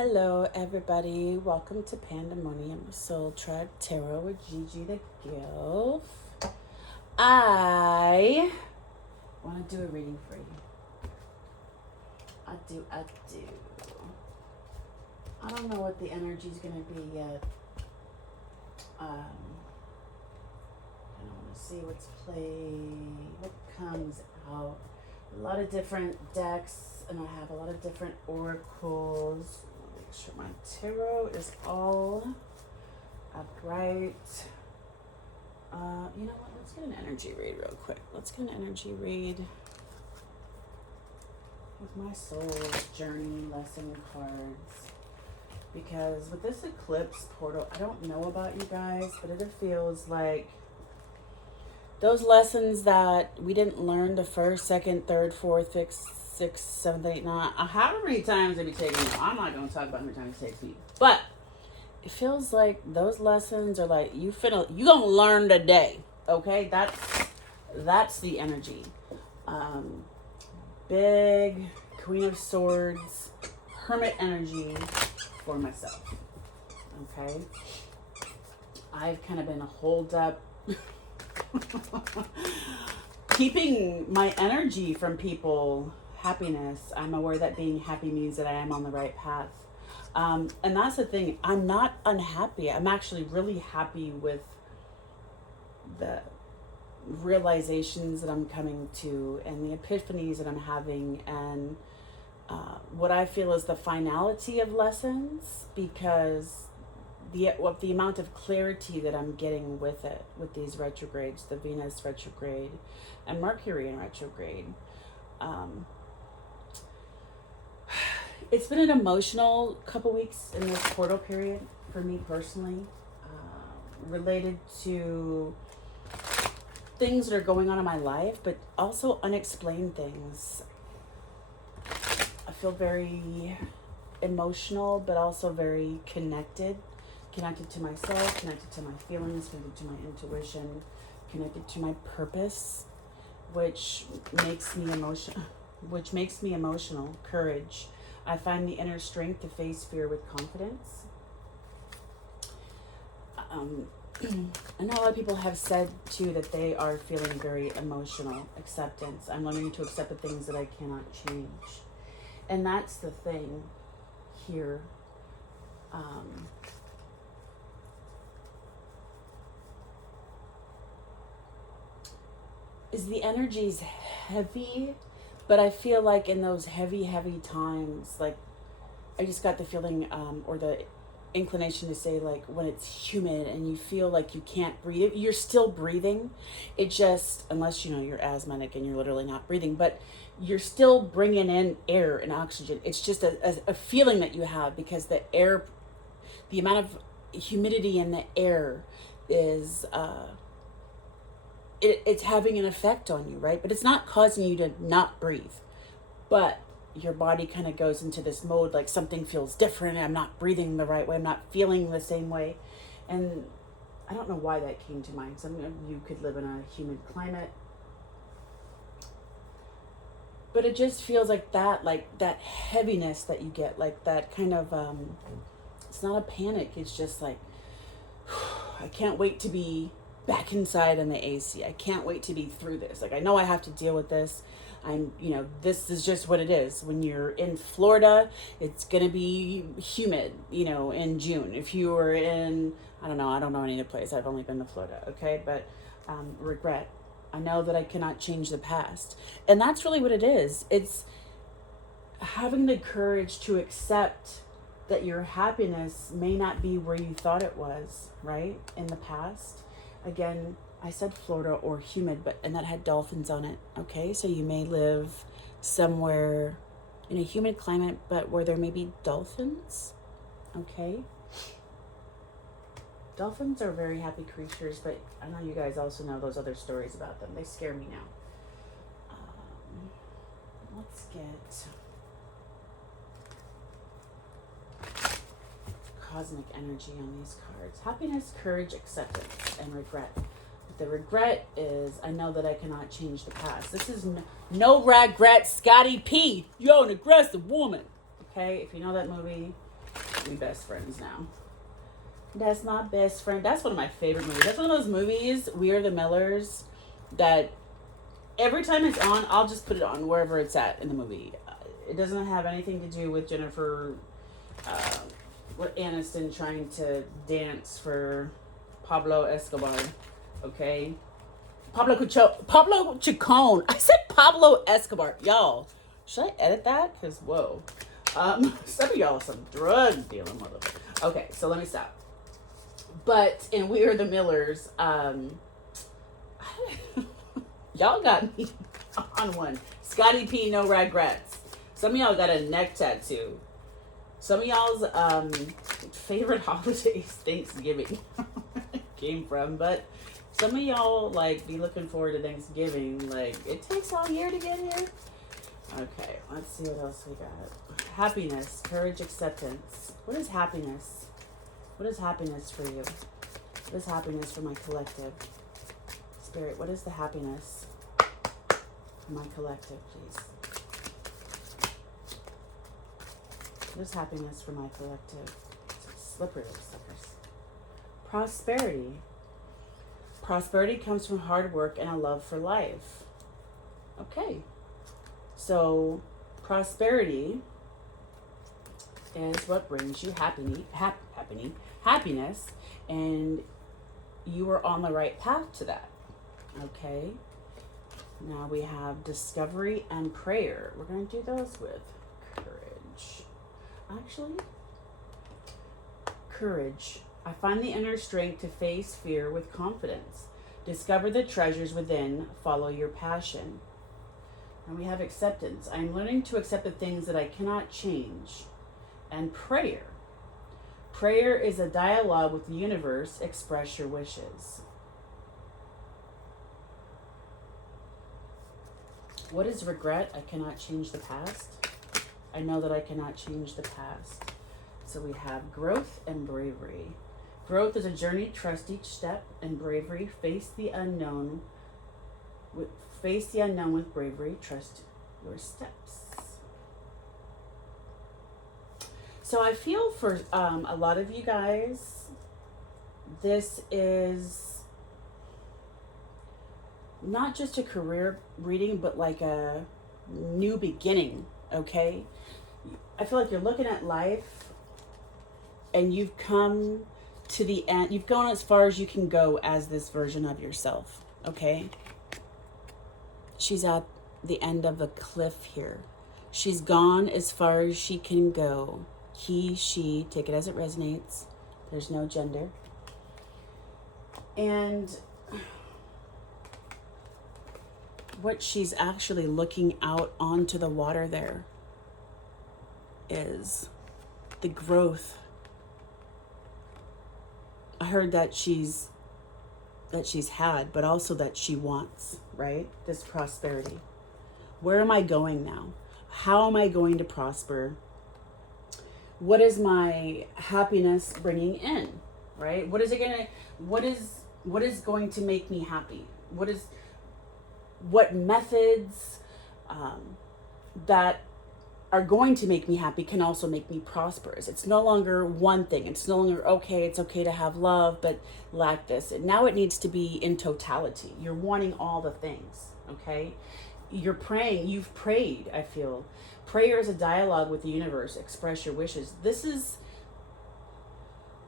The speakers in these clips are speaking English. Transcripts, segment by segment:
Hello, everybody. Welcome to Pandemoniumsoultribetarot with Gigi the GILF. I want to do a reading for you. I do. I don't know what the energy is going to be yet. I want to see what's played, what comes out. A lot of different decks, and I have a lot of different oracles. Make sure my tarot is all upright. You know what? Let's get an energy read real quick. Let's get an energy read with my soul's journey lesson cards. Because with this eclipse portal, I don't know about you guys, but it feels like those lessons that we didn't learn the first, second, third, fourth, fifth, sixth, seventh, eighth, nine, however many times they be taking me. I'm not going to talk about how many times it takes me. But it feels like those lessons are like, you going to learn today. Okay? That's the energy. Big Queen of Swords, Hermit energy for myself. Okay? I've kind of been holed up keeping my energy from people, happiness. I'm aware that being happy means that I am on the right path. And that's the thing. I'm not unhappy. I'm actually really happy with the realizations that I'm coming to and the epiphanies that I'm having and what I feel is the finality of lessons, because the amount of clarity that I'm getting with it, with these retrogrades, the Venus retrograde and Mercury in retrograde. It's been an emotional couple weeks in this portal period for me personally, related to things that are going on in my life, but also unexplained things. I feel very emotional, but also very connected to myself, connected to my feelings, connected to my intuition, connected to my purpose, which makes me emotional, courage. I find the inner strength to face fear with confidence. I know a lot of people have said too that they are feeling very emotional acceptance. I'm learning to accept the things that I cannot change. And that's the thing here. Is the energy's heavy, but I feel like in those heavy times, like I just got the feeling or the inclination to say, like, when it's humid and you feel like you can't breathe, you're still breathing. It just, unless you're asthmatic and you're literally not breathing, but you're still bringing in air and oxygen. It's just a feeling that you have, because the amount of humidity in the air is it's having an effect on you, right? But it's not causing you to not breathe. But your body kind of goes into this mode, like something feels different. I'm not breathing the right way. I'm not feeling the same way. And I don't know why that came to mind. Some of you could live in a humid climate. But it just feels like that heaviness that you get, like that kind of, it's not a panic. It's just like, I can't wait to be back inside in the AC. I can't wait to be through this. Like, I know I have to deal with this. This is just what it is. When you're in Florida, it's going to be humid, in June. If you were in, I don't know any other place. I've only been to Florida. Okay. But, regret. I know that I cannot change the past. And that's really what it is. It's having the courage to accept that your happiness may not be where you thought it was, right? In the past. Again, I said Florida or humid, and that had dolphins on it. Okay, so you may live somewhere in a humid climate, but where there may be dolphins. Okay. Dolphins are very happy creatures, but I know you guys also know those other stories about them. They scare me now. Let's get cosmic energy on these cards. Happiness, courage, acceptance, and regret. The regret is, I know that I cannot change the past. This is no regret, Scotty P. You're an aggressive woman. Okay, if you know that movie, We best friends now. That's my best friend. That's one of my favorite movies. That's one of those movies, We Are the Millers, that every time it's on, I'll just put it on wherever it's at in the movie. It doesn't have anything to do with Jennifer Aniston trying to dance for Pablo Escobar. Okay? Pablo Chacon. I said Pablo Escobar. Y'all, should I edit that? Because, whoa. Some of y'all are some drug dealing motherfuckers. Okay, so let me stop. But in We Are the Millers, y'all got me on one. Scotty P, no regrets. Some of y'all got a neck tattoo. Some of y'all's favorite holidays, Thanksgiving, came from. But some of y'all, like, be looking forward to Thanksgiving. Like, it takes all year to get here. Okay, let's see what else we got. Happiness, courage, acceptance. What is happiness? What is happiness for you? What is happiness for my collective? Spirit, what is the happiness for my collective, please? What is happiness for my collective? Slippery little suckers. Prosperity. Prosperity comes from hard work and a love for life. Okay. So, prosperity is what brings you happiness, and you are on the right path to that. Okay. Now we have discovery and prayer. We're going to do those with courage. Actually, courage. I find the inner strength to face fear with confidence. Discover the treasures within. Follow your passion. And we have acceptance. I am learning to accept the things that I cannot change. And prayer. Prayer is a dialogue with the universe. Express your wishes. What is regret? I cannot change the past. I know that I cannot change the past. So we have growth and bravery. Growth is a journey. Trust each step. And bravery, face the unknown with bravery. Trust your steps. So I feel for a lot of you guys, this is not just a career reading, but like a new beginning, okay? I feel like you're looking at life and you've come to the end. You've gone as far as you can go as this version of yourself, okay? She's at the end of the cliff here. She's gone as far as she can go. He, she, take it as it resonates. There's no gender. And what she's actually looking out onto the water there is the growth. I heard that she's had, but also that she wants, right? This prosperity. Where am I going now? How am I going to prosper? What is my happiness bringing in, right? What is going to make me happy? What methods that are going to make me happy can also make me prosperous. It's no longer one thing. It's no longer, it's okay to have love, but lack this. And now it needs to be in totality. You're wanting all the things, okay? You're praying, you've prayed, I feel. Prayer is a dialogue with the universe. Express your wishes. This is,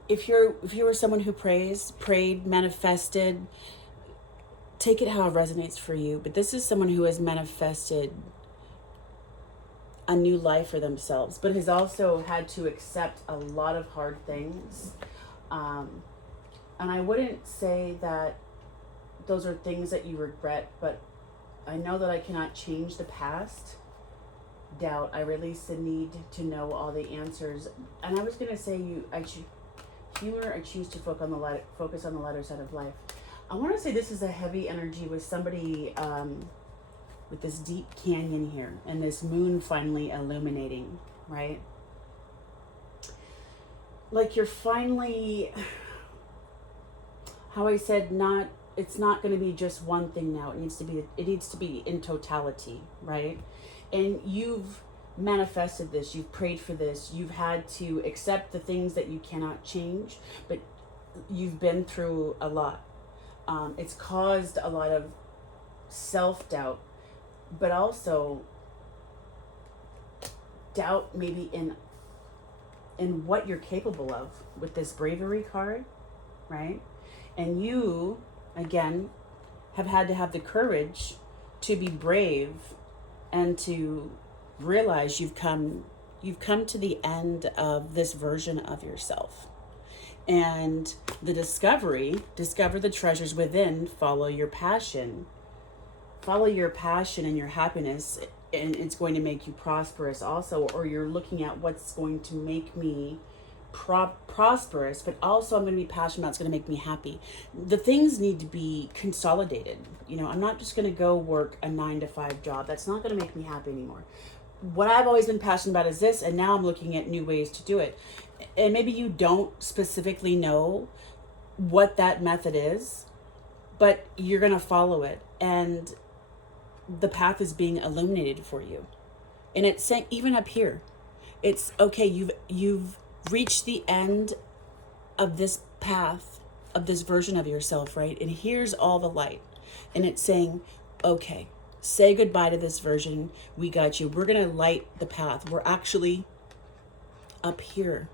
if you were someone who prayed, manifested, take it how it resonates for you. But this is someone who has manifested a new life for themselves, but has also had to accept a lot of hard things. And I wouldn't say that those are things that you regret, but I know that I cannot change the past. Doubt. I release the need to know all the answers. And I was going to say I choose to focus on the lighter side of life. I want to say this is a heavy energy with somebody with this deep canyon here and this moon finally illuminating, right? Like you're finally, how I said, it's not going to be just one thing now. It needs to be in totality, right? And you've manifested this, you've prayed for this, you've had to accept the things that you cannot change, but you've been through a lot. It's caused a lot of self-doubt, but also doubt maybe in what you're capable of with this bravery card, right? And you, again, have had to have the courage to be brave and to realize you've come to the end of this version of yourself. And the discover the treasures within, follow your passion and your happiness, and it's going to make you prosperous also. Or you're looking at what's going to make me prosperous, but also I'm going to be passionate about it's going to make me happy. The things need to be consolidated. You know, I'm not just going to go work a 9-to-5 job. That's not going to make me happy anymore. What I've always been passionate about is this, and now I'm looking at new ways to do it. And maybe you don't specifically know what that method is, but you're going to follow it, and the path is being illuminated for you. And it's saying, even up here, it's okay, you've reached the end of this path, of this version of yourself, right? And here's all the light. And it's saying, okay, say goodbye to this version. We got you. We're going to light the path. We're actually up here.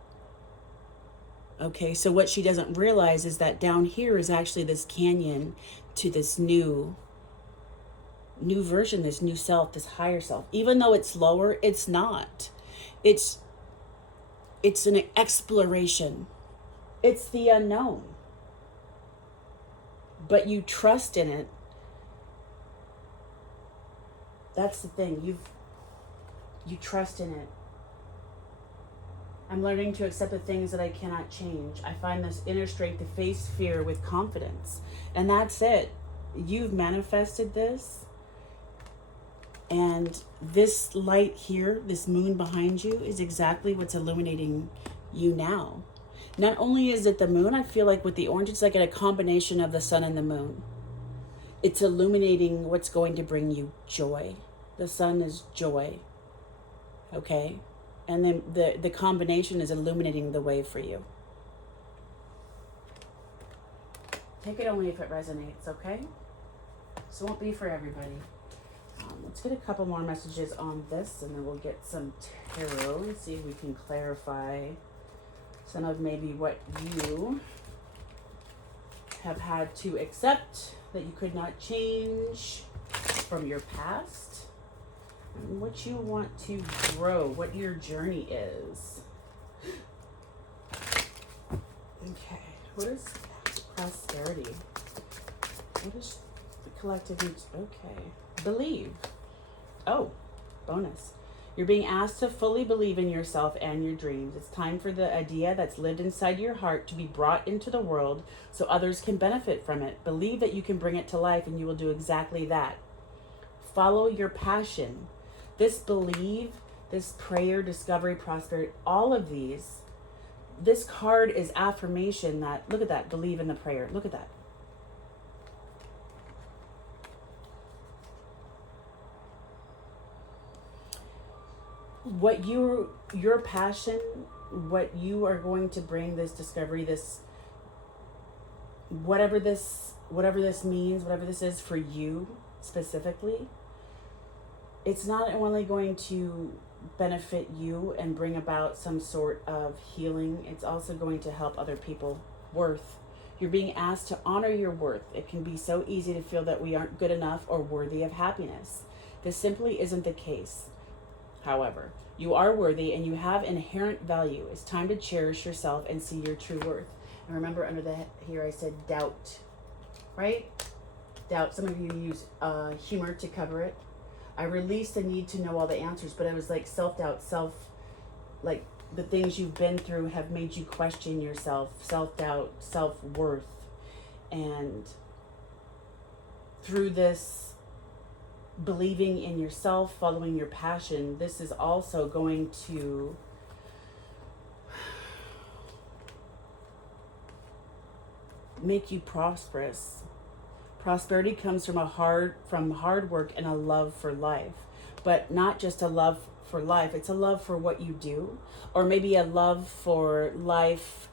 Okay, so what she doesn't realize is that down here is actually this canyon to this new version, this new self, this higher self. Even though it's lower, it's not. It's an exploration. It's the unknown. But you trust in it. That's the thing. You trust in it. I'm learning to accept the things that I cannot change. I find this inner strength to face fear with confidence. And that's it. You've manifested this. And this light here, this moon behind you, is exactly what's illuminating you now. Not only is it the moon, I feel like with the orange, it's like a combination of the sun and the moon. It's illuminating what's going to bring you joy. The sun is joy. Okay? And then the combination is illuminating the way for you. Take it only if it resonates, okay? So it won't be for everybody. Let's get a couple more messages on this, and then we'll get some tarot and see if we can clarify some of maybe what you have had to accept that you could not change from your past, and what you want to grow, what your journey is. Okay, what is prosperity? What is the collective? Okay, believe. Oh, bonus. You're being asked to fully believe in yourself and your dreams. It's time for the idea that's lived inside your heart to be brought into the world so others can benefit from it. Believe that you can bring it to life, and you will do exactly that. Follow your passion. This believe, this prayer, discovery, prosperity, all of these, this card is affirmation that, look at that, believe in the prayer. Look at that. What your passion, what you are going to bring, this discovery, this whatever this means, whatever this is for you specifically, it's not only going to benefit you and bring about some sort of healing, it's also going to help other people. Worth. You're being asked to honor your worth. It can be so easy to feel that we aren't good enough or worthy of happiness. This simply isn't the case. However, you are worthy and you have inherent value. It's time to cherish yourself and see your true worth. And remember, under the here I said doubt, right? Doubt. Some of you use humor to cover it. I released the need to know all the answers, but it was like self-doubt, like the things you've been through have made you question yourself, self-doubt, self-worth. And through this believing in yourself, following your passion, this is also going to make you prosperous. Prosperity comes from hard work and a love for life, but not just a love for life. It's a love for what you do, or maybe a love for life.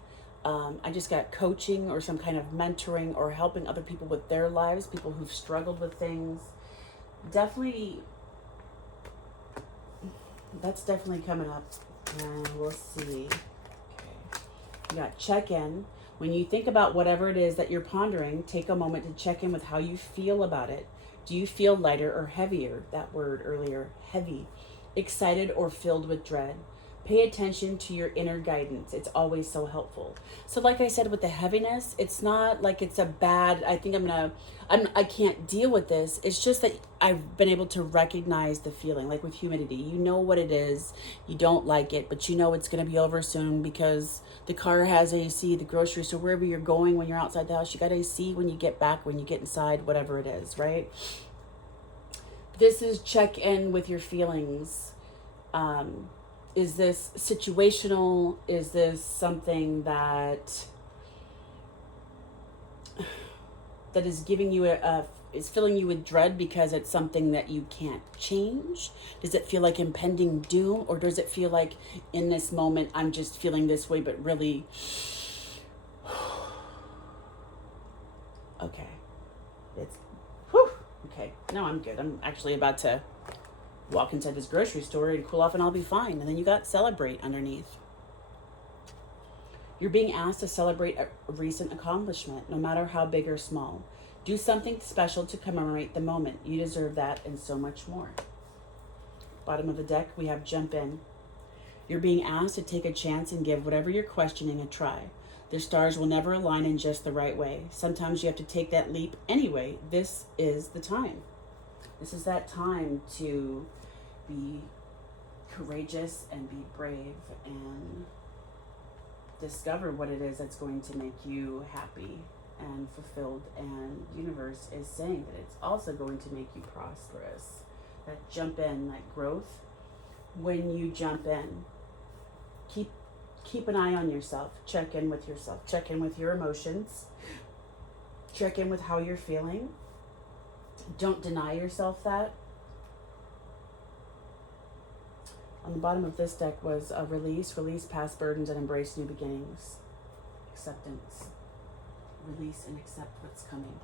I just got coaching or some kind of mentoring or helping other people with their lives, people who've struggled with things. Definitely, that's definitely coming up. And we'll see. Okay. You got check in. When you think about whatever it is that you're pondering, take a moment to check in with how you feel about it. Do you feel lighter or heavier? That word earlier, heavy. Excited or filled with dread? Pay attention to your inner guidance. It's always so helpful. So like I said, with the heaviness, it's not like it's a bad, I think I can't deal with this. It's just that I've been able to recognize the feeling, like with humidity. You know what it is. You don't like it, but you know it's going to be over soon because the car has AC, the grocery store, wherever you're going when you're outside the house, you got AC when you get back, when you get inside, whatever it is, right? This is check in with your feelings. Is this situational? Is this something that is giving you is filling you with dread because it's something that you can't change? Does it feel like impending doom, or does it feel like in this moment I'm just feeling this way, but really, okay, it's, whew, okay, no, I'm good. I'm actually about to walk inside this grocery store and cool off and I'll be fine. And then you got celebrate underneath. You're being asked to celebrate a recent accomplishment, no matter how big or small. Do something special to commemorate the moment. You deserve that and so much more. Bottom of the deck, we have jump in. You're being asked to take a chance and give whatever you're questioning a try. The stars will never align in just the right way. Sometimes you have to take that leap anyway. This is the time. This is that time to be courageous and be brave and discover what it is that's going to make you happy and fulfilled. And the universe is saying that it's also going to make you prosperous. That jump in, that growth. When you jump in, keep an eye on yourself. Check in with yourself. Check in with your emotions. Check in with how you're feeling. Don't deny yourself that. On the bottom of this deck was a release past burdens and embrace new beginnings. Acceptance. Release and accept what's coming.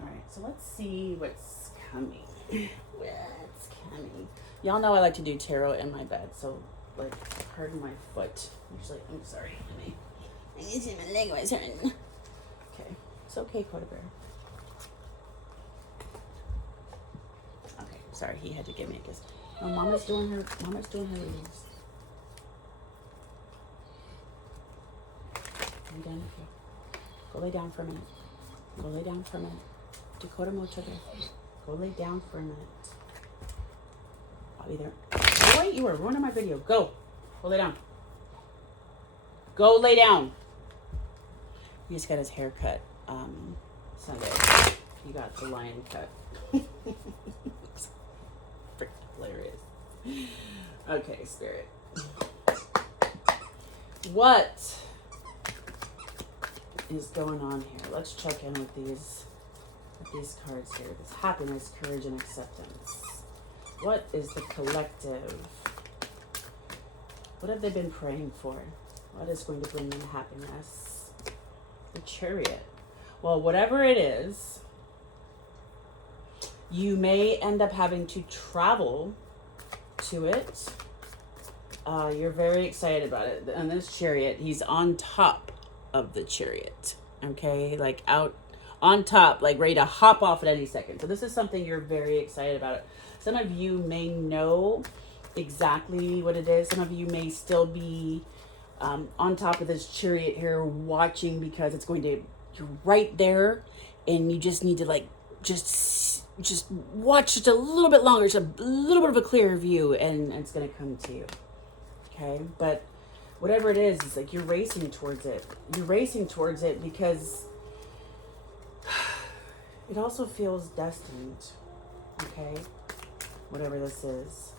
All right, so let's see what's coming. What's coming? Y'all know I like to do tarot in my bed, so like, pardon my foot. Usually, I'm sorry, honey. I need to see my leg was hurting. Okay, it's okay, Coda Bear. Sorry, he had to give me a kiss. Oh, Mama's doing her readings. Lay down, okay. Go lay down for a minute. Go lay down for a minute. Dakota Motoga. Go lay down for a minute. I'll be there. Oh, wait, you were ruining my video. Go. Go lay down. Go lay down. He just got his hair cut Sunday. He got the lion cut. Hilarious. Okay, Spirit. What is going on here? Let's check in with these cards here. This happiness, courage, and acceptance. What is the collective? What have they been praying for? What is going to bring them happiness? The Chariot. Well, whatever it is, you may end up having to travel to it. You're very excited about it. And this Chariot, he's on top of the Chariot. Okay? Like out on top, like ready to hop off at any second. So this is something you're very excited about. Some of you may know exactly what it is. Some of you may still be on top of this Chariot here watching, because it's going to, you're right there and you just need to like just watch just a little bit longer, just a little bit of a clearer view, and it's going to come to you. Okay? But whatever it is, it's like you're racing towards it. You're racing towards it because it also feels destined. Okay? Whatever this is.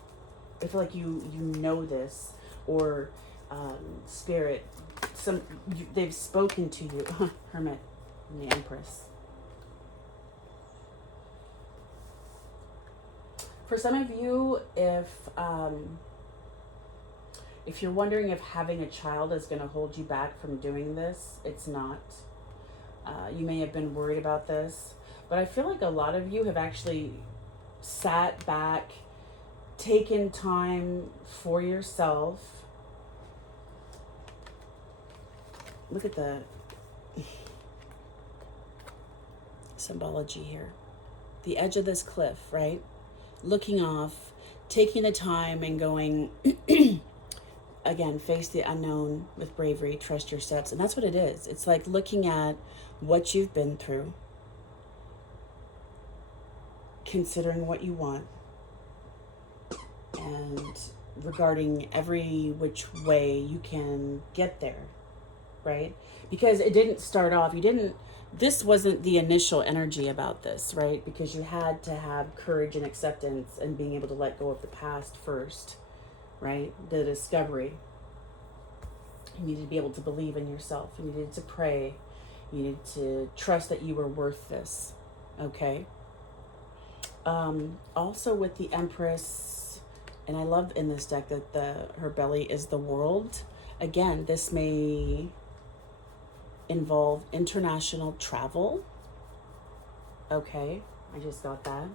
I feel like you know this, or Spirit, they've spoken to you. Hermit and the Empress. For some of you, if you're wondering if having a child is going to hold you back from doing this, it's not. You may have been worried about this, but I feel like a lot of you have actually sat back, taken time for yourself. Look at the symbology here. The edge of this cliff, right? Looking off, taking the time and going, again, face the unknown with bravery, trust your steps. And that's what it is. It's like looking at what you've been through, considering what you want, and regarding every which way you can get there, right? Because it didn't start off, this wasn't the initial energy about this, right? Because you had to have courage and acceptance and being able to let go of the past first, right? The discovery. You needed to be able to believe in yourself. You needed to pray. You needed to trust that you were worth this, okay? Also with the Empress, and I love in this deck that her belly is the world. Again, this may involve international travel. Okay, I just got that.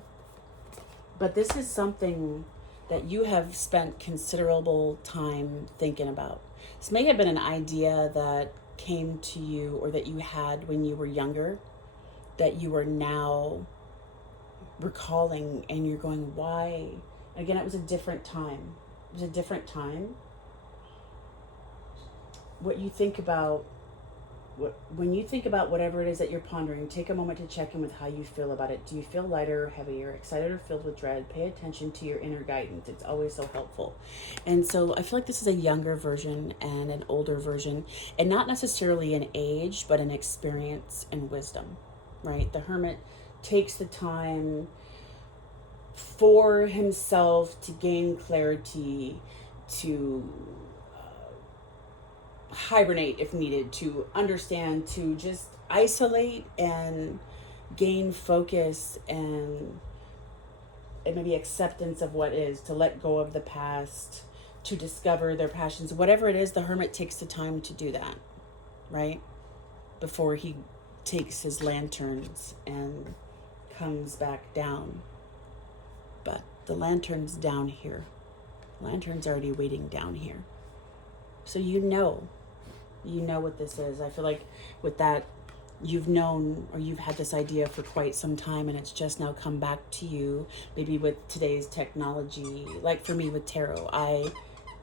But this is something that you have spent considerable time thinking about. This may have been an idea that came to you or that you had when you were younger that you are now recalling, and you're going, why? Again, it was a different time. It was a different time. What you think about, when you think about whatever it is that you're pondering, take a moment to check in with how you feel about it. Do you feel lighter or heavier, excited or filled with dread? Pay attention to your inner guidance. It's always so helpful. And so I feel like this is a younger version and an older version, and not necessarily in age, but in experience and wisdom, right? The Hermit takes the time for himself to gain clarity, to hibernate if needed, to understand, to just isolate and gain focus and maybe acceptance of what is, to let go of the past, to discover their passions. Whatever it is, the Hermit takes the time to do that, right? Before he takes his lanterns and comes back down. But the lantern's down here. The lantern's already waiting down here. So you know what this is. I feel like with that, you've known, or you've had this idea for quite some time, and it's just now come back to you, maybe with today's technology. Like for me with tarot, I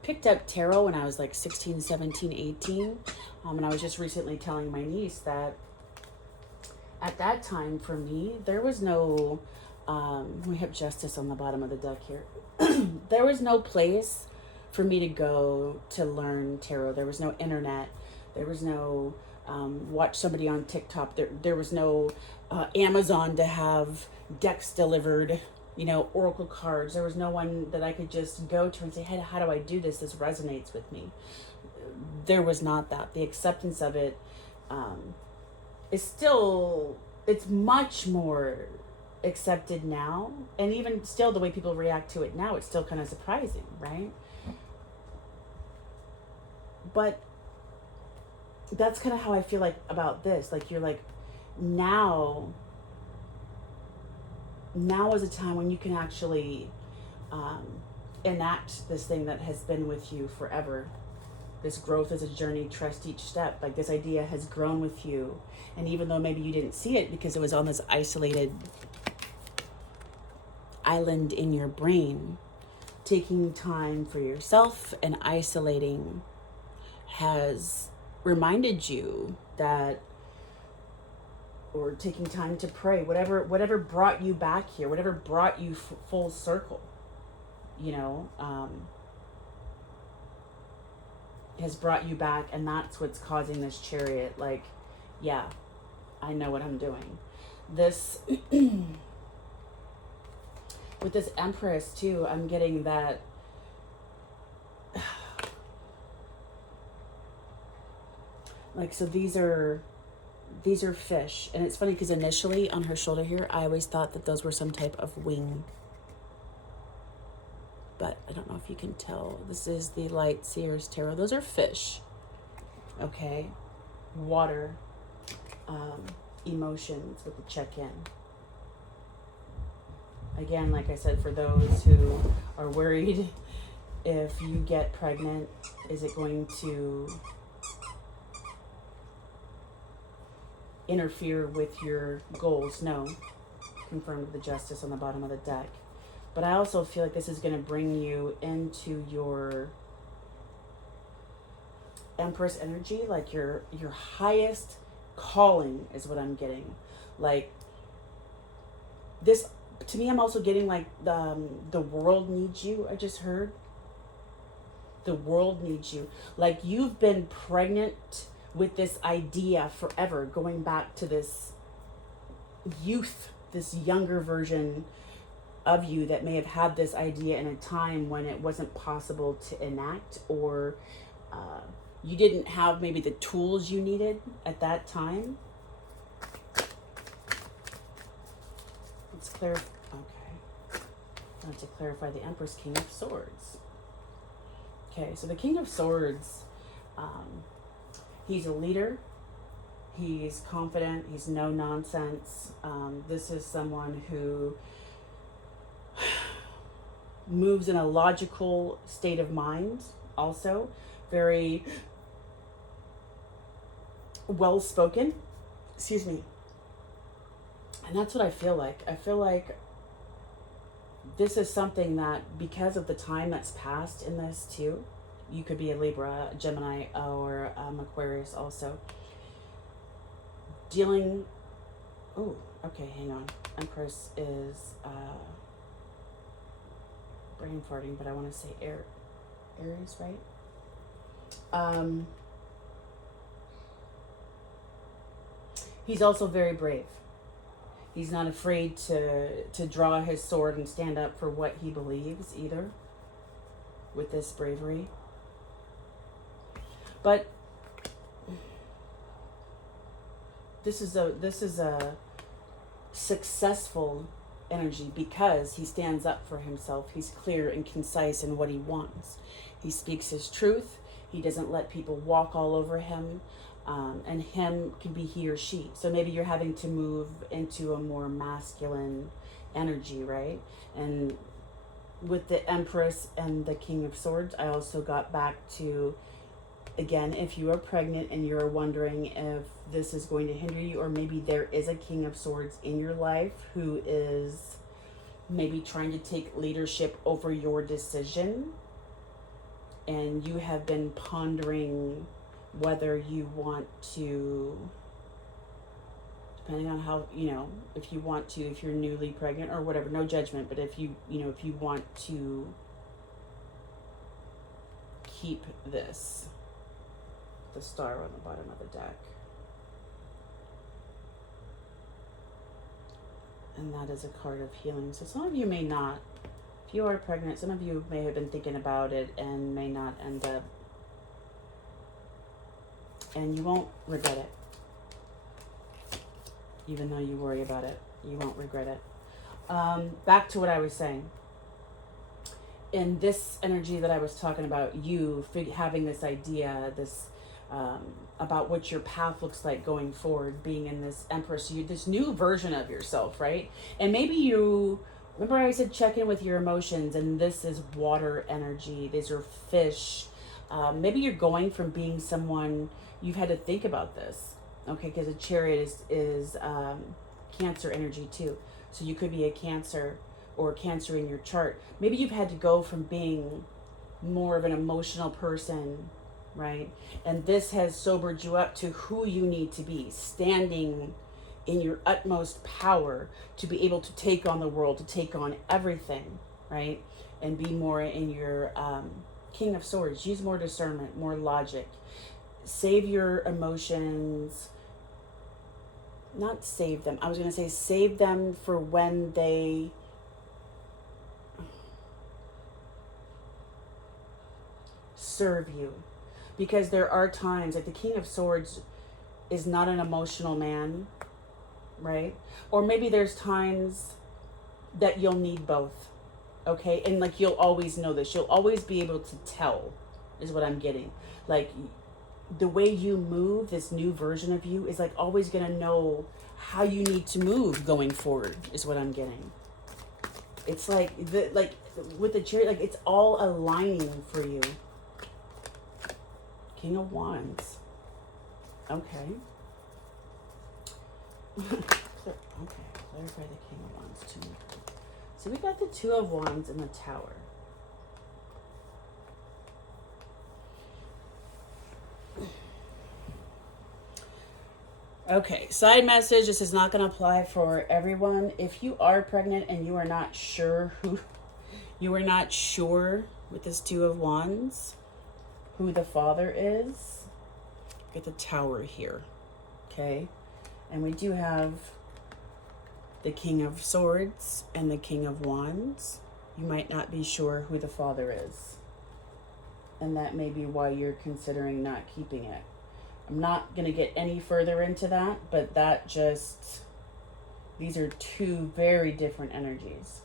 picked up tarot when I was like 16, 17, 18. And I was just recently telling my niece that at that time for me, there was no, we have Justice on the bottom of the deck here. There was no place for me to go to learn tarot. There was no internet. There was no watch somebody on TikTok. There was no Amazon to have decks delivered, oracle cards. There was no one that I could just go to and say, hey, how do I do this? This resonates with me. There was not that. The acceptance of it is still, it's much more accepted now. And even still the way people react to it now, it's still kind of surprising, right? But that's kind of how I feel like about this. Like you're like, now is a time when you can actually enact this thing that has been with you forever. This growth is a journey, trust each step. Like this idea has grown with you. And even though maybe you didn't see it because it was on this isolated island in your brain, taking time for yourself and isolating has reminded you that, or taking time to pray, whatever brought you back here, whatever brought you full circle, has brought you back, and that's what's causing this Chariot. Like, yeah, I know what I'm doing. This with this Empress too, I'm getting that like, so these are fish. And it's funny because initially on her shoulder here, I always thought that those were some type of wing. but I don't know if you can tell. This is the Light Seers Tarot. Those are fish. Okay. Water. Emotions with the check-in. Again, like I said, for those who are worried, if you get pregnant, is it going to interfere with your goals? No. Confirmed the Justice on the bottom of the deck. But I also feel like this is going to bring you into your Empress energy, like your highest calling is what I'm getting. Like this, to me, I'm also getting like the world needs you. I just heard the world needs you. Like you've been pregnant with this idea forever, going back to this youth, this younger version of you that may have had this idea in a time when it wasn't possible to enact, or you didn't have maybe the tools you needed at that time. Let's clarify. Okay. I want to clarify the Empress, King of Swords. Okay, so the King of Swords, he's a leader. He's confident. He's no nonsense. This is someone who moves in a logical state of mind, also. Very well-spoken. Excuse me. And that's what I feel like. I feel like this is something that, because of the time that's passed in this too, you could be a Libra, a Gemini, or Aquarius also. Dealing, oh, okay, hang on. Empress is brain farting, but I want to say Aries, right? He's also very brave. He's not afraid to draw his sword and stand up for what he believes either, with this bravery. But this is a successful energy because he stands up for himself. He's clear and concise in what he wants. He speaks his truth. He doesn't let people walk all over him. And him can be he or she. So maybe you're having to move into a more masculine energy, right? And with the Empress and the King of Swords, I also got back to, again, if you are pregnant and you're wondering if this is going to hinder you, or maybe there is a King of Swords in your life who is maybe trying to take leadership over your decision, and you have been pondering whether you want to, depending on how, if you want to, if you're newly pregnant or whatever, no judgment, but if you want to keep this, the star on the bottom of the deck. And that is a card of healing. So some of you may not, if you are pregnant, some of you may have been thinking about it and may not end up, and you won't regret it. Even though you worry about it, you won't regret it. Back to what I was saying. In this energy that I was talking about, you having this idea, this about what your path looks like going forward, being in this Empress, this new version of yourself, right? And maybe you, remember I said check in with your emotions, and this is water energy. These are fish. Maybe you're going from being someone, you've had to think about this, okay? Because a Chariot is Cancer energy too. So you could be a Cancer or Cancer in your chart. Maybe you've had to go from being more of an emotional person, right? And this has sobered you up to who you need to be, standing in your utmost power to be able to take on the world, to take on everything, right? And be more in your King of Swords. Use more discernment, more logic. Save your emotions. Not save them. I was going to say save them for when they serve you. Because there are times, like the King of Swords is not an emotional man, right? Or maybe there's times that you'll need both. Okay? And like, you'll always know this. You'll always be able to tell, is what I'm getting. Like, the way you move, this new version of you is like always going to know how you need to move going forward, is what I'm getting. It's like with the Chariot, like it's all aligning for you. King of Wands. Okay. Okay, clarify the King of Wands to me. So we got the Two of Wands in the Tower. Okay, side message, this is not going to apply for everyone. If you are pregnant and you are not sure with this Two of Wands, who the father is, get the Tower here, okay? And we do have the King of Swords and the King of Wands. You might not be sure who the father is. And that may be why you're considering not keeping it. I'm not going to get any further into that, but these are two very different energies.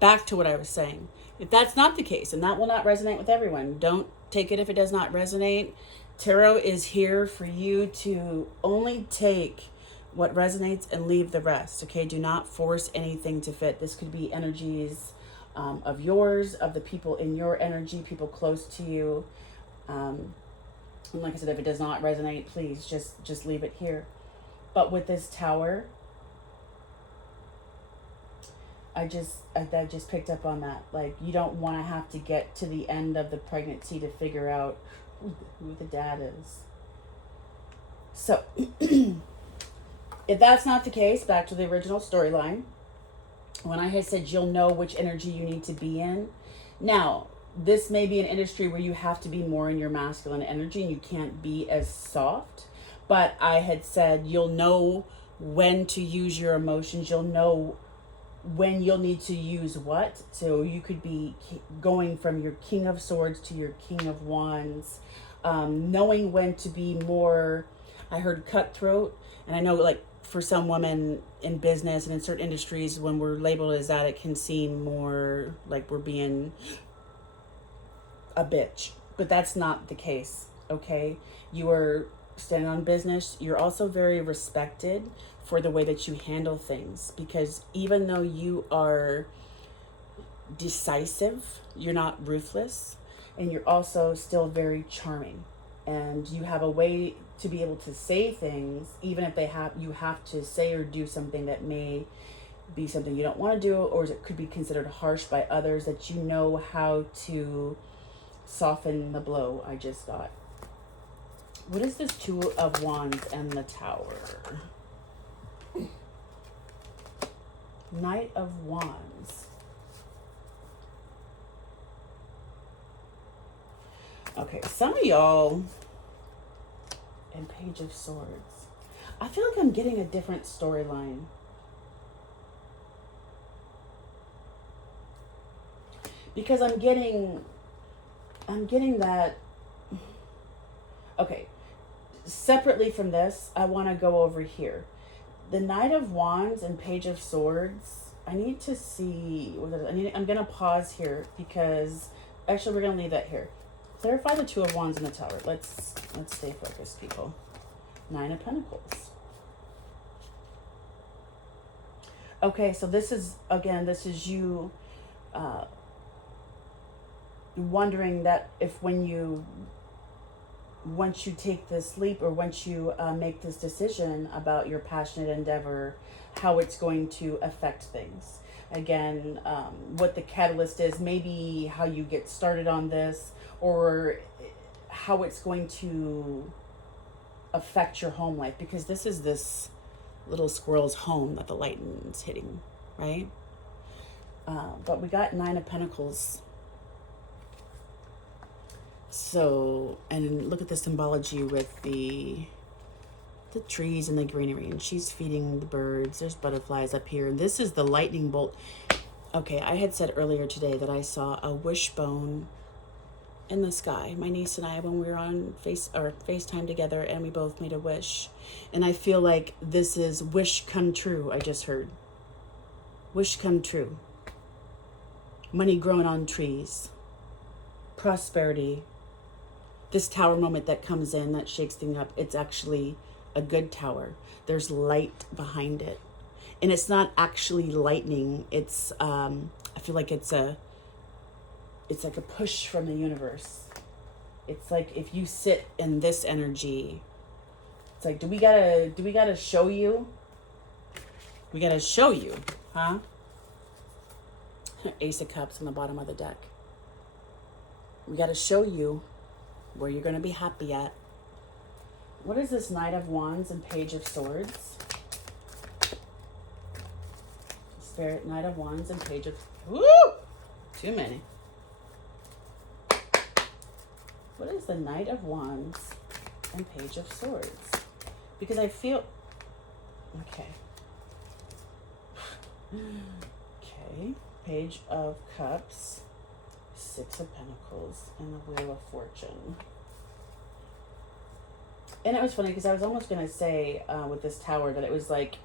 Back to what I was saying. If that's not the case, and that will not resonate with everyone, don't take it if it does not resonate. Tarot is here for you to only take what resonates and leave the rest, okay? Do not force anything to fit. This could be energies of yours, of the people in your energy, people close to you. And like I said, if it does not resonate, please just leave it here. But with this Tower, I just picked up on that. Like, you don't want to have to get to the end of the pregnancy to figure out who the dad is. So, if that's not the case, back to the original storyline. When I had said you'll know which energy you need to be in. Now, this may be an industry where you have to be more in your masculine energy and you can't be as soft. But I had said you'll know when to use your emotions. You'll know when you'll need to use what. So you could be going from your King of Swords to your King of Wands. Knowing when to be more, I heard cutthroat. And I know, like, for some women in business and in certain industries, when we're labeled as that, it can seem more like we're being a bitch. But that's not the case, okay? You are standing on business. You're also very respected for the way that you handle things, because even though you are decisive, you're not ruthless, and you're also still very charming, and you have a way to be able to say things, even if you have to say or do something that may be something you don't want to do, or it could be considered harsh by others, that you know how to soften the blow. I just thought, what is this Two of Wands and the Tower? Knight of Wands. Okay, some of y'all, and Page of Swords. I feel like I'm getting a different storyline. Because I'm getting that. Okay, separately from this, I want to go over here. The Knight of Wands and Page of Swords. I need to see. I'm gonna pause here because actually we're gonna leave that here. Clarify the Two of Wands in the Tower. Let's stay focused, people. Nine of Pentacles. Okay, so this is you wondering that if once you take this leap, or once you make this decision about your passionate endeavor, how it's going to affect things. Again, what the catalyst is, maybe how you get started on this, or how it's going to affect your home life, because this is this little squirrel's home that the lightning's hitting, right? But we got Nine of Pentacles. So, and look at the symbology with the trees and the greenery, and she's feeding the birds. There's butterflies up here. This is the lightning bolt. Okay, I had said earlier today that I saw a wishbone in the sky. My niece and I, when we were on FaceTime together, and we both made a wish. And I feel like this is wish come true. I just heard wish come true. money growing on trees, prosperity. This tower moment that comes in, that shakes things up, it's actually a good tower. There's light behind it. And it's not actually lightning. It's, I feel like it's like a push from the universe. It's like if you sit in this energy, it's like, do we gotta show you? We gotta show you, huh? Ace of Cups on the bottom of the deck. We gotta show you where you're going to be happy at. What is this Knight of Wands and Page of Swords? Spirit, Knight of Wands and Page of... Woo! Too many. What is the Knight of Wands and Page of Swords? Because I feel... Okay. Okay. Page of Cups. Six of Pentacles and the Wheel of Fortune. And it was funny because I was almost going to say with this tower that it was like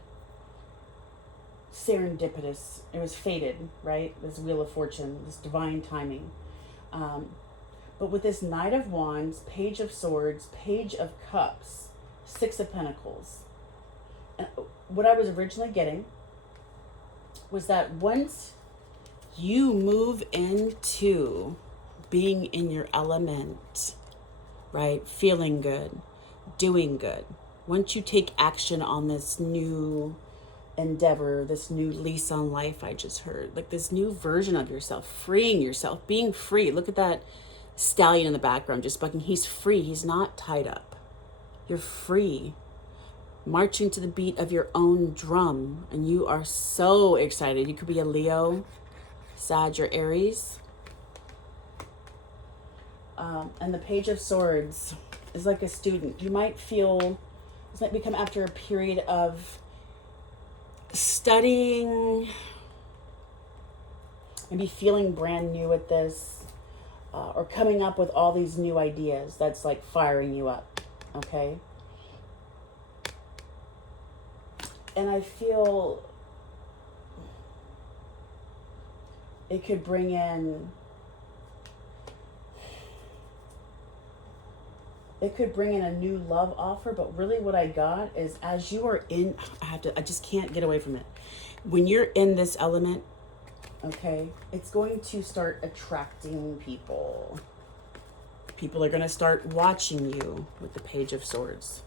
serendipitous. It was fated, right? This Wheel of Fortune, this divine timing. But with this Knight of Wands, Page of Swords, Page of Cups, Six of Pentacles. And what I was originally getting was that once you move into being in your element, right? Feeling good, doing good. Once you take action on this new endeavor, this new lease on life, I just heard, like this new version of yourself, freeing yourself, being free. Look at that stallion in the background, just bucking. He's free. He's not tied up. You're free. Marching to the beat of your own drum. And you are so excited. You could be a Leo, Sag, or Aries. And the Page of Swords is like a student. You might feel, this might become after a period of studying, maybe feeling brand new at this, or coming up with all these new ideas that's like firing you up, okay? And I feel it could bring in, a new love offer, but really what I got is as you are in, I just can't get away from it. When you're in this element, okay, it's going to start attracting people. People are going to start watching you with the Page of Swords.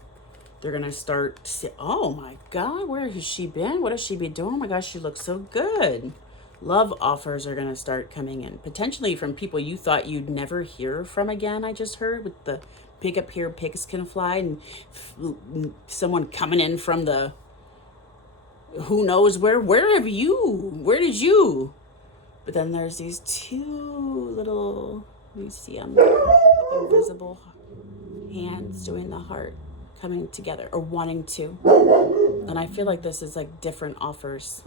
They're going to start to say, oh my God, where has she been? What has she been doing? Oh my gosh, she looks so good. Love offers are going to start coming in, potentially from people you thought you'd never hear from again. I just heard with the pick up here, pigs can fly, and someone coming in from the who knows where did you? But then there's these two little, you see them, like invisible hands doing the heart, coming together or wanting to. And I feel like this is like different offers.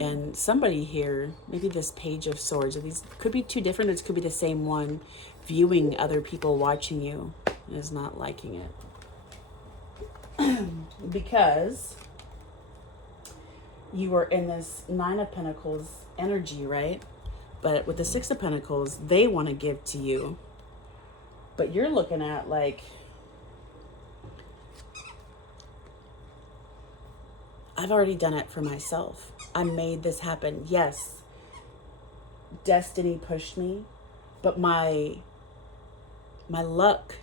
And somebody here, maybe this Page of Swords, or these could be two different, it could be the same one, viewing other people watching you is not liking it. Because you are in this Nine of Pentacles energy, right? But with the Six of Pentacles, they want to give to you. But you're looking at like, I've already done it for myself. I made this happen. Yes, destiny pushed me, but my luck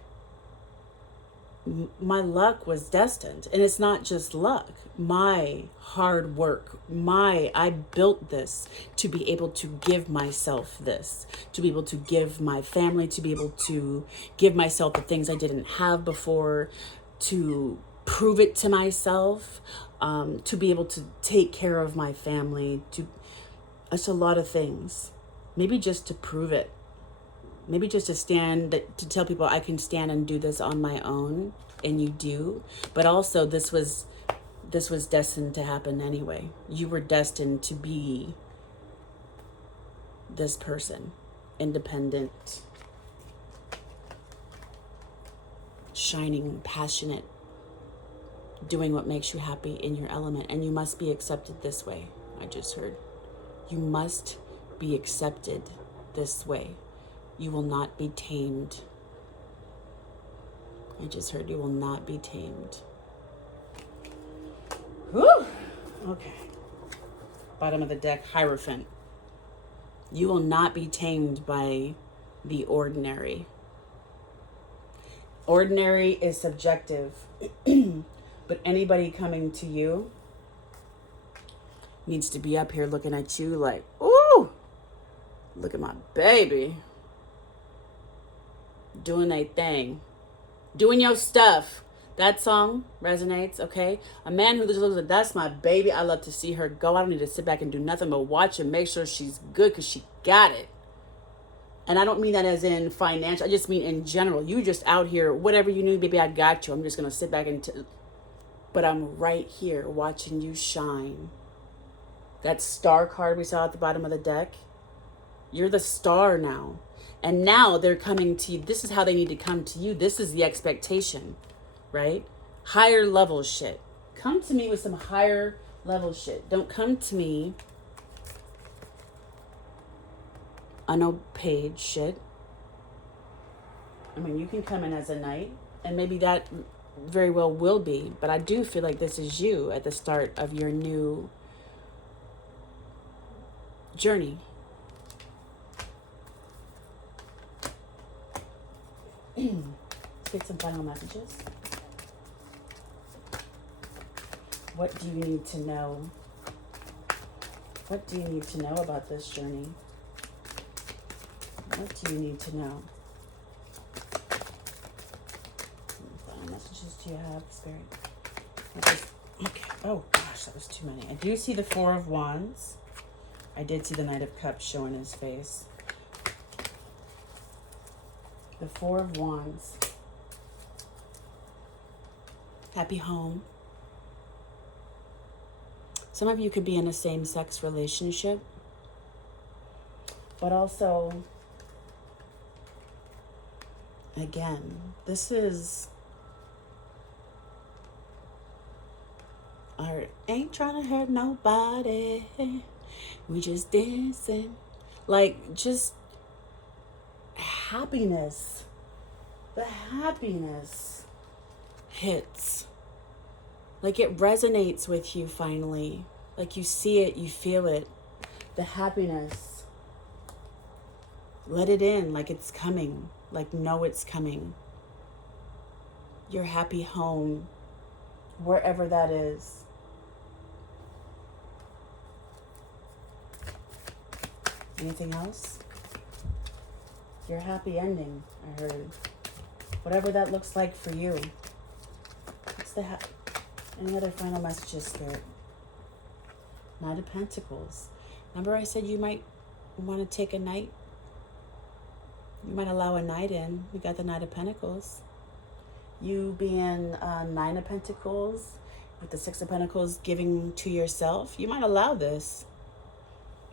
was destined. And it's not just luck. My hard work, I built this to be able to give myself this, to be able to give my family, to be able to give myself the things I didn't have before, to prove it to myself, to be able to take care of my family, it's a lot of things. Maybe just to prove it. Maybe just to tell people I can stand and do this on my own, and you do. But also this was destined to happen anyway. You were destined to be this person, independent, shining, passionate, doing what makes you happy in your element. And you must be accepted this way. I just heard. You must be accepted this way. You will not be tamed. I just heard you will not be tamed. Whew. Okay. Bottom of the deck, Hierophant. You will not be tamed by the ordinary. Ordinary is subjective. But anybody coming to you needs to be up here looking at you like, ooh, look at my baby. Doing a thing. Doing your stuff. That song resonates, okay? A man who just looks like, that's my baby. I love to see her go. I don't need to sit back and do nothing but watch and make sure she's good because she got it. And I don't mean that as in financial. I just mean in general. You just out here, whatever you need, baby, I got you. I'm just going to sit back and... But I'm right here watching you shine. That star card we saw at the bottom of the deck. You're the star now. And now they're coming to you. This is how they need to come to you. This is the expectation, right? Higher level shit. Come to me with some higher level shit. Don't come to me unpaid shit. I mean, you can come in as a knight, and maybe that very well will be, but I do feel like this is you at the start of your new journey. Let's get some final messages. What do you need to know? What do you need to know about this journey? What do you need to know? What final messages do you have, Spirit? Okay. Oh gosh, that was too many. I do see the Four of Wands. I did see the Knight of Cups showing his face. The Four of Wands. Happy home. Some of you could be in a same-sex relationship, but also, again, this is our ain't trying to hurt nobody. We just dancing. Like, just happiness. The happiness hits. Like, it resonates with you finally. Like, you see it, you feel it. The happiness. Let it in like it's coming. Like, know it's coming. Your happy home, wherever that is. Anything else? Your happy ending, I heard. Whatever that looks like for you. What's the any other final messages, Spirit? Knight of Pentacles. Remember I said you might want to take a night? You might allow a night in. We got the Knight of Pentacles. You being Nine of Pentacles with the Six of Pentacles giving to yourself. You might allow this.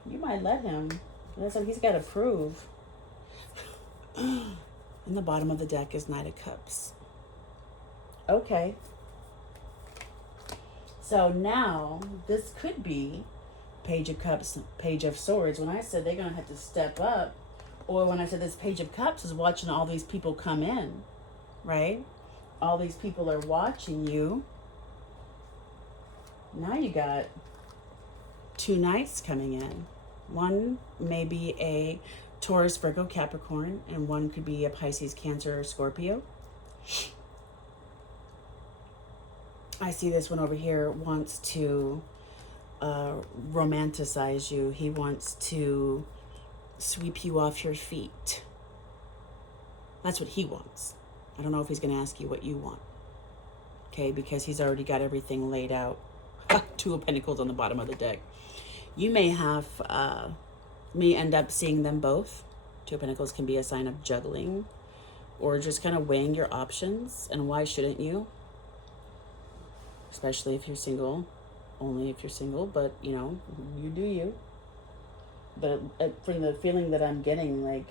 You might let him. That's what he's got to prove. In the bottom of the deck is Knight of Cups. Okay. So now, this could be Page of Cups, Page of Swords. When I said they're going to have to step up, or when I said this Page of Cups is watching all these people come in, right? All these people are watching you. Now you got two knights coming in. One may be a Taurus, Virgo, Capricorn, and one could be a Pisces, Cancer, or Scorpio. I see this one over here wants to romanticize you. He wants to sweep you off your feet. That's what he wants. I don't know if he's going to ask you what you want. Okay, because he's already got everything laid out. Two of Pentacles on the bottom of the deck. You may have, may end up seeing them both. Two of Pentacles can be a sign of juggling or just kind of weighing your options. And why shouldn't you? Especially if you're single. Only if you're single, but, you know, you do you. But from the feeling that I'm getting, like,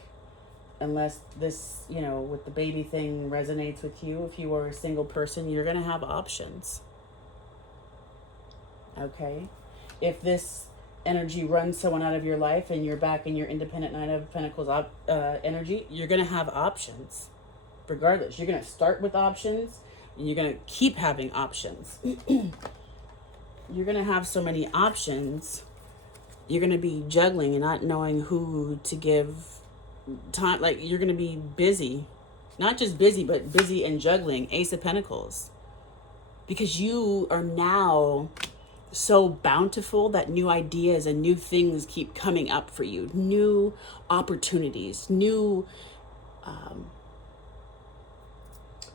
unless this, you know, with the baby thing resonates with you, if you are a single person, you're going to have options. Okay? If this energy runs someone out of your life and you're back in your independent Nine of Pentacles energy, you're going to have options regardless. You're going to start with options and you're going to keep having options. You're going to have so many options. You're going to be juggling and not knowing who to give time. Like, you're going to be busy. Not just busy, but busy and juggling. Ace of Pentacles. Because you are now so bountiful that new ideas and new things keep coming up for you. New opportunities. New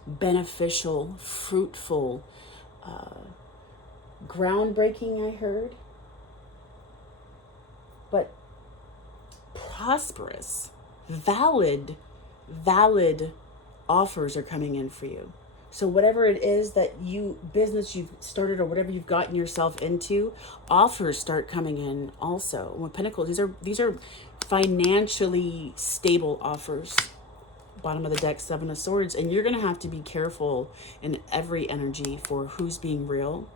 beneficial, fruitful, groundbreaking, I heard. But prosperous, valid offers are coming in for you. So whatever it is that business you've started or whatever you've gotten yourself into, offers start coming in also. With Pentacles, these are financially stable offers. Bottom of the deck, Seven of Swords. And you're going to have to be careful in every energy for who's being real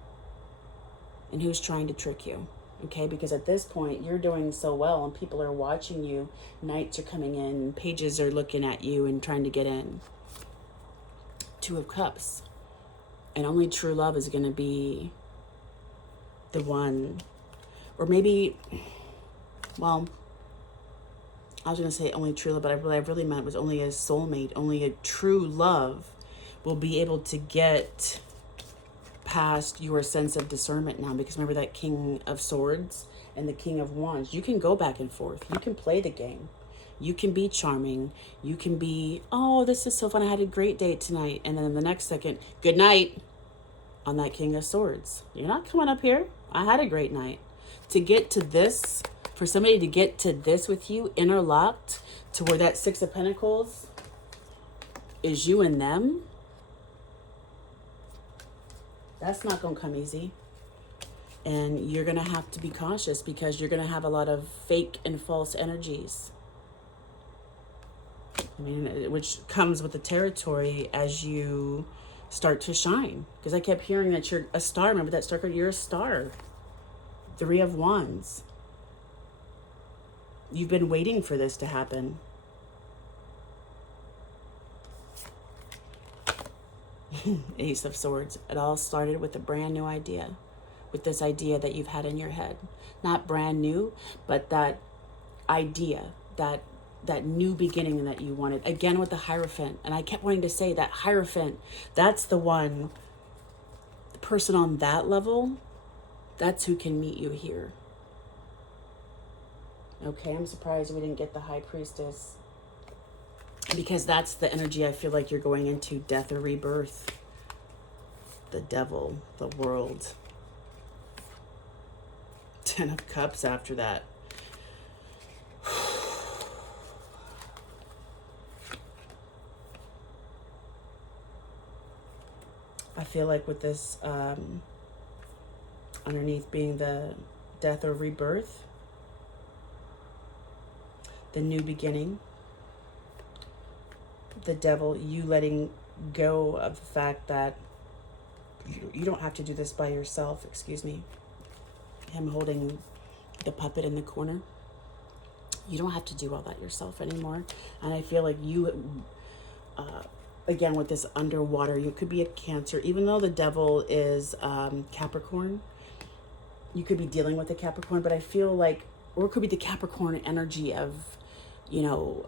and who's trying to trick you. Okay, because at this point, you're doing so well and people are watching you. Knights are coming in, pages are looking at you and trying to get in. Two of Cups. And only true love is going to be the one. Or maybe, well, I was going to say only true love, but what I really meant was only a soulmate. Only a true love will be able to get past your sense of discernment now. Because remember that King of Swords and the King of Wands. You can go back and forth. You can play the game. You can be charming. You can be, oh, this is so fun. I had a great date tonight. And then the next second, good night on that King of Swords. You're not coming up here. I had a great night. To get to this, for somebody to get to this with you, interlocked to where that Six of Pentacles is you and them, that's not going to come easy. And you're going to have to be cautious because you're going to have a lot of fake and false energies. I mean, which comes with the territory as you start to shine. Because I kept hearing that you're a star. Remember that star card? You're a star. Three of Wands. You've been waiting for this to happen. Ace of Swords. It all started with a brand new idea. With this idea that you've had in your head. Not brand new, but that idea, that new beginning that you wanted. Again with the Hierophant. And I kept wanting to say that Hierophant, that's the one, the person on that level, that's who can meet you here. Okay, I'm surprised we didn't get the High Priestess. Because that's the energy I feel like you're going into. Death or rebirth. The devil, the world. 10 of Cups after that. I feel like with this underneath being the death or rebirth, the new beginning, the devil, you letting go of the fact that you don't have to do this by yourself. Excuse me. Him holding the puppet in the corner. You don't have to do all that yourself anymore. And I feel like you, again, with this underwater, you could be a Cancer. Even though the devil is Capricorn, you could be dealing with a Capricorn. But I feel like, or it could be the Capricorn energy of, you know,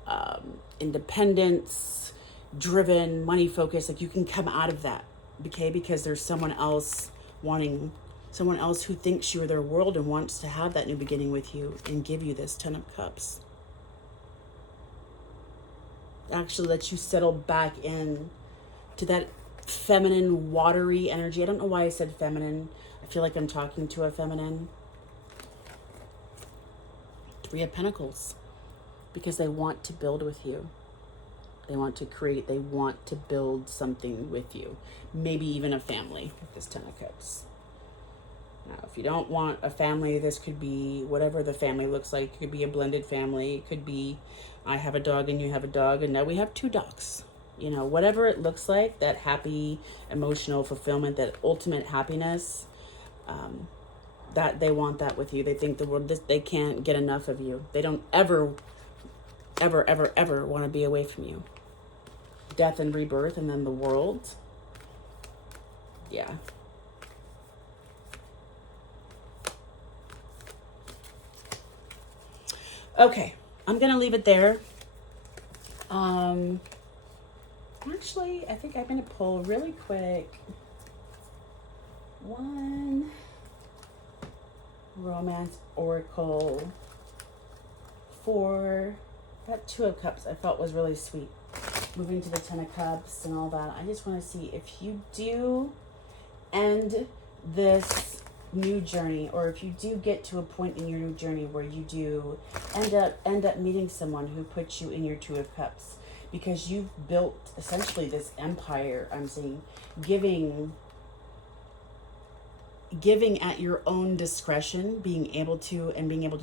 independence, driven, money focused. Like you can come out of that, okay? Because there's someone else who thinks you're their world and wants to have that new beginning with you and give you this 10 of Cups. Actually let you settle back in to that feminine, watery energy. I don't know why I said feminine. I feel like I'm talking to a feminine. 3 of Pentacles. Because they want to build with you. They want to create. They want to build something with you. Maybe even a family with this 10 of Cups. Now, if you don't want a family, this could be whatever the family looks like. It could be a blended family. It could be I have a dog and you have a dog and now we have 2 dogs. You know, whatever it looks like, that happy, emotional fulfillment, that ultimate happiness, that they want that with you. They think the world, they can't get enough of you. They don't ever want to be away from you. Death and rebirth, and then the world. Yeah. Okay, I'm gonna leave it there. Actually, I think I'm gonna pull really quick one romance oracle for that Two of Cups. I felt was really sweet. Moving to the Ten of Cups and all that. I just want to see if you do end this new journey, or if you do get to a point in your new journey where you do end up meeting someone who puts you in your Two of Cups, because you've built essentially this empire. I'm seeing giving at your own discretion, being able to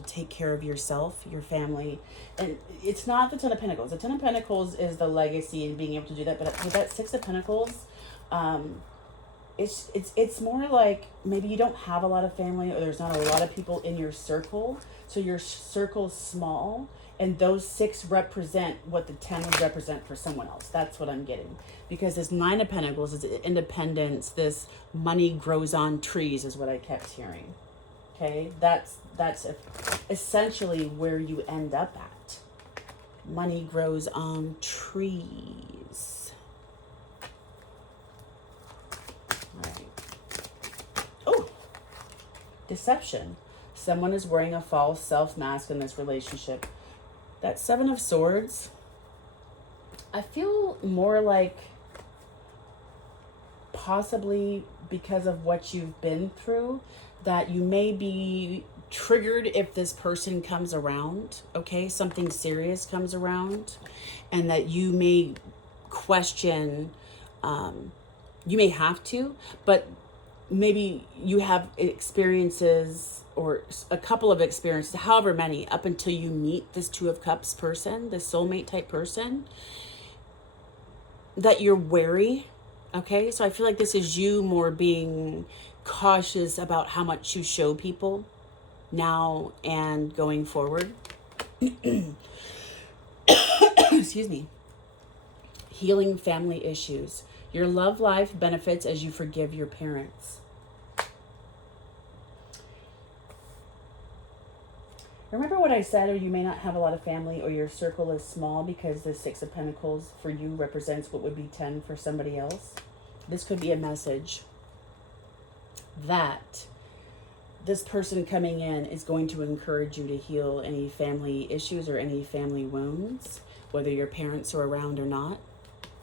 take care of yourself, your family. And it's not the Ten of Pentacles. The Ten of Pentacles is the legacy and being able to do that. But with that Six of Pentacles, it's more like maybe you don't have a lot of family, or there's not a lot of people in your circle. So your circle's small, and those six represent what the 10 would represent for someone else. That's what I'm getting. Because this Nine of Pentacles is independence. This money grows on trees is what I kept hearing. Okay, that's essentially where you end up at. Money grows on trees. All right. Oh, deception. Someone is wearing a false self mask in this relationship. That Seven of Swords, I feel more like possibly because of what you've been through, that you may be triggered if this person comes around, okay? Something serious comes around, and that you may question, you may have to, but maybe you have experiences, or a couple of experiences, however many, up until you meet this Two of Cups person, this soulmate type person, that you're wary, okay? So I feel like this is you more being cautious about how much you show people now and going forward. Excuse me. Healing family issues. Your love life benefits as you forgive your parents. Remember what I said, or you may not have a lot of family, or your circle is small, because the Six of Pentacles for you represents what would be 10 for somebody else. This could be a message that this person coming in is going to encourage you to heal any family issues or any family wounds, whether your parents are around or not,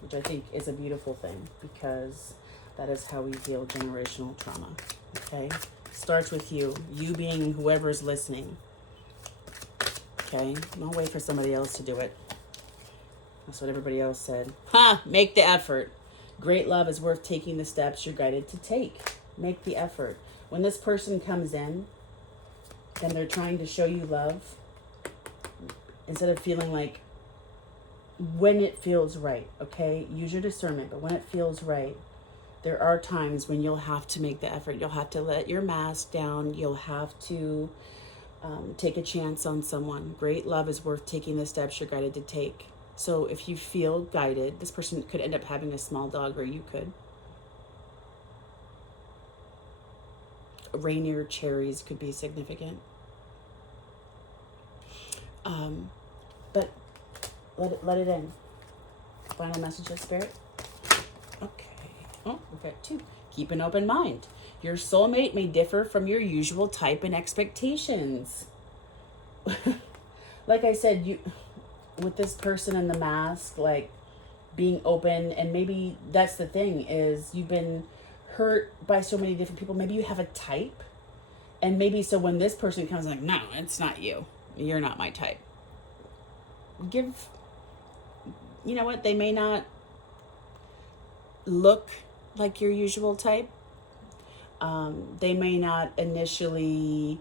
which I think is a beautiful thing, because that is how we heal generational trauma, okay? Starts with you being whoever's listening. Okay, don't wait for somebody else to do it. That's what everybody else said. Make the effort. Great love is worth taking the steps you're guided to take. Make the effort. When this person comes in and they're trying to show you love, instead of feeling like, when it feels right, okay? Use your discernment, but when it feels right, there are times when you'll have to make the effort. You'll have to let your mask down. You'll have to take a chance on someone. Great love is worth taking the steps you're guided to take. So if you feel guided, this person could end up having a small dog, or you could. Rainier cherries could be significant. But let it in. Final message of Spirit. Okay. Oh, we've got two. Keep an open mind. Your soulmate may differ from your usual type and expectations. Like I said, you, with this person in the mask, like being open, and maybe that's the thing, is you've been hurt by so many different people. Maybe you have a type, and maybe so when this person comes, like, no, it's not you. You're not my type. You know what? They may not look like your usual type. They may not initially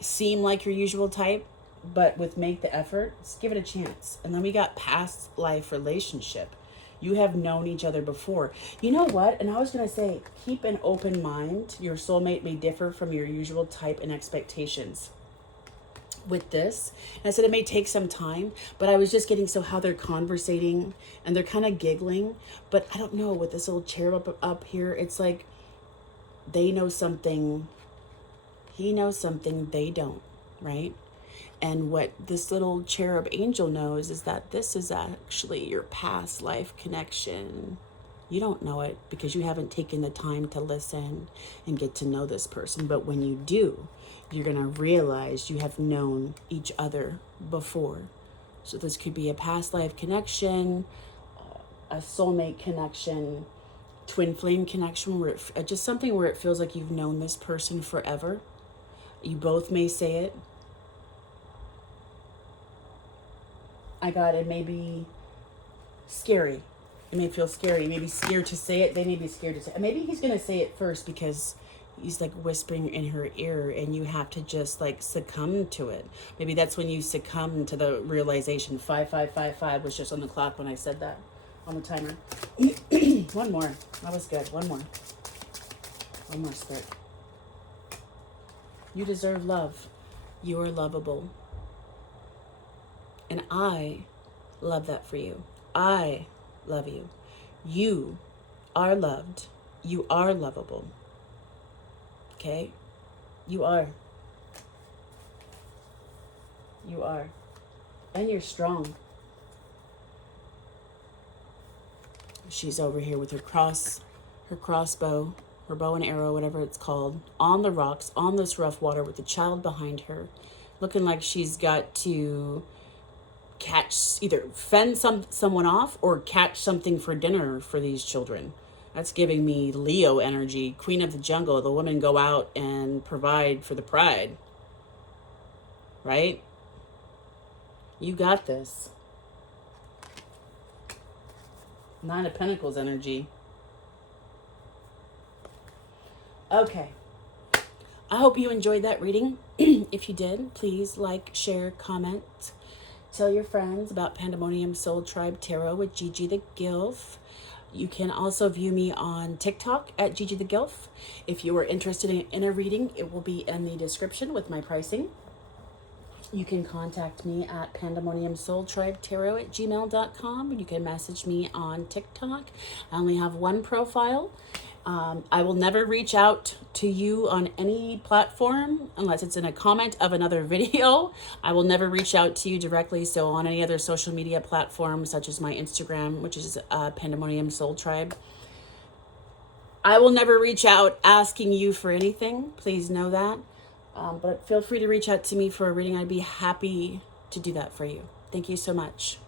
seem like your usual type, but with make the effort, just give it a chance. And then we got past life relationship. You have known each other before. You know what? And I was going to say, keep an open mind. Your soulmate may differ from your usual type and expectations. With this, and I said it may take some time, but I was just getting so how they're conversating and they're kind of giggling, but I don't know, with this little cherub up here, it's like they know something, he knows something they don't, right? And what this little cherub angel knows is that this is actually your past life connection. You don't know it because you haven't taken the time to listen and get to know this person. But when you do, you're going to realize you have known each other before. So this could be a past life connection, a soulmate connection, twin flame connection, where just something where it feels like you've known this person forever. You both may say it. I got it. May be scary. It may feel scary. You may be scared to say it. They may be scared to say it. Maybe he's going to say it first because he's like whispering in her ear and you have to just like succumb to it. Maybe that's when you succumb to the realization. 5555 was just on the clock when I said that on the timer. One more. That was good. One more. One more, Spirit. You deserve love. You are lovable. And I love that for you. I love you. You are loved. You are lovable. Okay? You are. You are. And you're strong. She's over here with her crossbow, her bow and arrow, whatever it's called, on the rocks, on this rough water with the child behind her, looking like she's got to either fend someone off or catch something for dinner for these children. That's giving me Leo energy, Queen of the Jungle. The women go out and provide for the pride. Right? You got this. Nine of Pentacles energy. Okay. I hope you enjoyed that reading. If you did, please like, share, comment. Tell your friends about Pandemonium Soul Tribe Tarot with Gigi the GILF. You can also view me on TikTok at Gigi the GILF. If you are interested in a reading, it will be in the description with my pricing. You can contact me at Pandemoniumsoultribetarot at gmail.com. You can message me on TikTok. I only have one profile. I will never reach out to you on any platform unless it's in a comment of another video. I will never reach out to you directly. So on any other social media platform, such as my Instagram, which is PandemoniumSoulTribe, I will never reach out asking you for anything. Please know that. But feel free to reach out to me for a reading. I'd be happy to do that for you. Thank you so much.